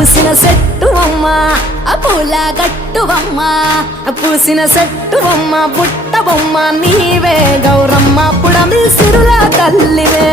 పూసిన చెట్టువమ్మ పూల గట్టువమ్మ పూసిన చెట్టువమ్మ బుట్ట బొమ్మ నీవే గౌరమ్మ పుడమి సిరుల తల్లివే